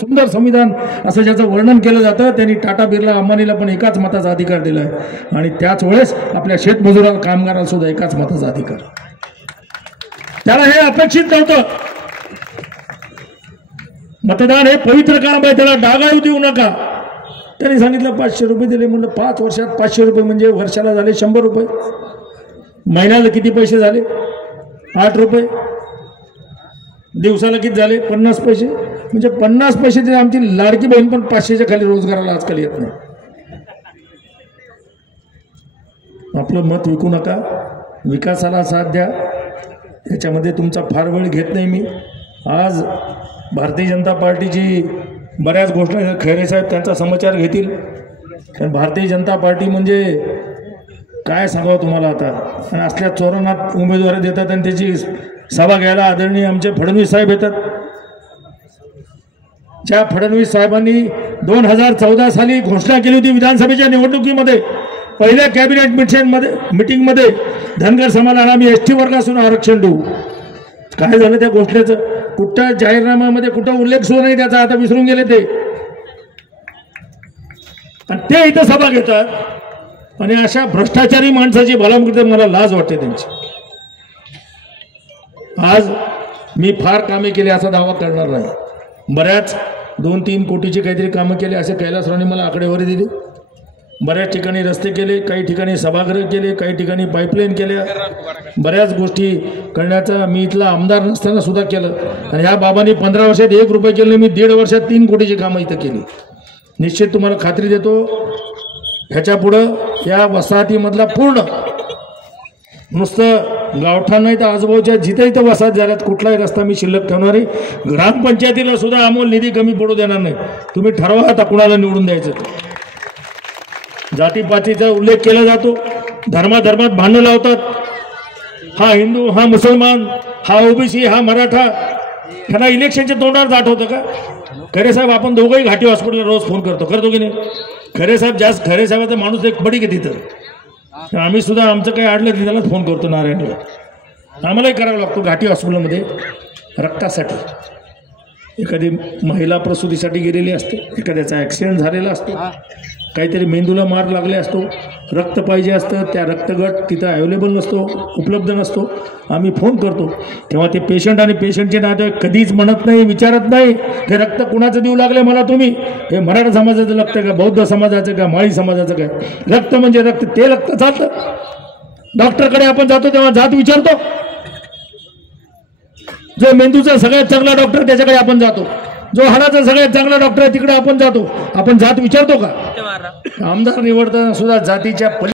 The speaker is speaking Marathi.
सुंदर संविधान असं ज्याचं वर्णन केलं जातं त्यांनी टाटा बिर्ला अंबानीला पण एकाच मताचा अधिकार दिलाय आणि त्याच वेळेस आपल्या शेतमजुराला कामगाराला सुद्धा एकाच मताचा अधिकार. त्याला हे अपेक्षित नव्हतं. मतदान हे पवित्र काम आहे, त्याला डागाळू देऊ नका. त्यांनी सांगितलं 500 रुपये दिले. म्हणलं 5 वर्षात 500 रुपये म्हणजे वर्षाला झाले 100 रुपये. महिन्याला किती पैसे झाले? 8 रुपये. दिवसाला किती झाले? 50 पैसे. म्हणजे 50 पैसे ते आमची लाडकी बहीण पण 500च्या खाली रोजगाराला आजकाल येत नाही. आपलं मत विकू नका, विकासाला साथ द्या. त्याच्यामध्ये तुमचा फार वेळ घेत नाही मी. आज भारतीय जनता पार्टीची बऱ्याच घोषणा खैरे साहेब त्यांचा समाचार घेतील. कारण भारतीय जनता पार्टी म्हणजे काय सांगावं तुम्हाला आता. आणि असल्या चोरांना उमेदवारी देतात आणि त्याची सभा घ्यायला आदरणीय आमचे फडणवीस साहेब येतात. ज्या फडणवीस साहेबांनी 2014 साली घोषणा केली होती विधानसभेच्या निवडणुकीमध्ये, पहिल्या कॅबिनेट मीटिंगमध्ये धनगर समाजाला आम्ही एसटी वर्गासून आरक्षण देऊ. काय झालं त्या घोषणेचं? कुठं जाहीरनाम्यामध्ये कुठं उल्लेख सुद्धा नाही त्याचा. आता विसरून गेले ते. आणि ते इथं सभा घेतात आणि अशा भ्रष्टाचारी माणसाची भलामणी मला लाज वाटते त्यांची. आज मी फार कामे केली असा दावा करणार नाही. बऱ्याच 2-3 कोटीची काहीतरी कामं केली असे कैलासरावांनी मला आकडेवारी दिली. बऱ्याच ठिकाणी रस्ते केले, काही ठिकाणी सभागृह केले, काही ठिकाणी पाईपलाईन केल्या. बऱ्याच गोष्टी करण्याचा मी इथला आमदार नसताना सुद्धा केलं. आणि ह्या बाबांनी 15 वर्षात 1 रुपये केले. मी 1.5 वर्षात 3 कोटीची कामं इथं केली. निश्चित तुम्हाला खात्री देतो ह्याच्या पुढं या वसाहतीमधला पूर्ण नुसतं गावठाण नाही तर आजूबाजूच्या जिथे इथं वसाहत झाल्यात कुठलाही रस्ता मी शिल्लक ठेवणार आहे. ग्रामपंचायतीला सुद्धा अमोल निधी कमी पडू देणार नाही. तुम्ही ठरवा आता कुणाला निवडून द्यायचं. जातीपातीचा उल्लेख केला जातो, धर्माधर्मात भांडणं लावतात. हा हिंदू, हा मुसलमान, हा ओबीसी, हा मराठा. त्यांना इलेक्शनच्या तोंडावर आठवतं का? खरे साहेब आपण दोघंही घाटी हॉस्पिटलला रोज फोन करतो की नाही? खरे साहेब जास्त खरे साहेबाचा माणूस एक पडी घेते तर आम्ही सुद्धा आमचं काही अडलं की त्यालाच फोन करतो नारायणला. आम्हालाही करावं लागतो घाटी हॉस्पिटलमध्ये रक्तासाठी. एखादी महिला प्रसूतीसाठी गेलेली असते, एखाद्याचा ॲक्सिडेंट झालेला असतो, काहीतरी मेंदूला मार लागले असतो, रक्त पाहिजे असतं, त्या रक्तगट तिथं अवेलेबल नसतो, उपलब्ध नसतो. आम्ही फोन करतो तेव्हा ते पेशंट आणि पेशंटचे नातेवाईक कधीच म्हणत नाही, विचारत नाही हे रक्त कुणाचं देऊ लागले मला तुम्ही. हे मराठा समाजाचं रक्त का, बौद्ध समाजाचं का, माळी समाजाचं काय? रक्त म्हणजे रक्त, ते रक्त चालतं. डॉक्टरकडे आपण जातो तेव्हा जात विचारतो. जो मेंदूचा सगळ्यात चांगला डॉक्टर त्याच्याकडे आपण जातो. जो हाडाचा सगळ्यात चांगला डॉक्टर आहे तिकडे आपण जातो. आपण जात विचारतो का? आमदार निवडताना सुद्धा जातीच्या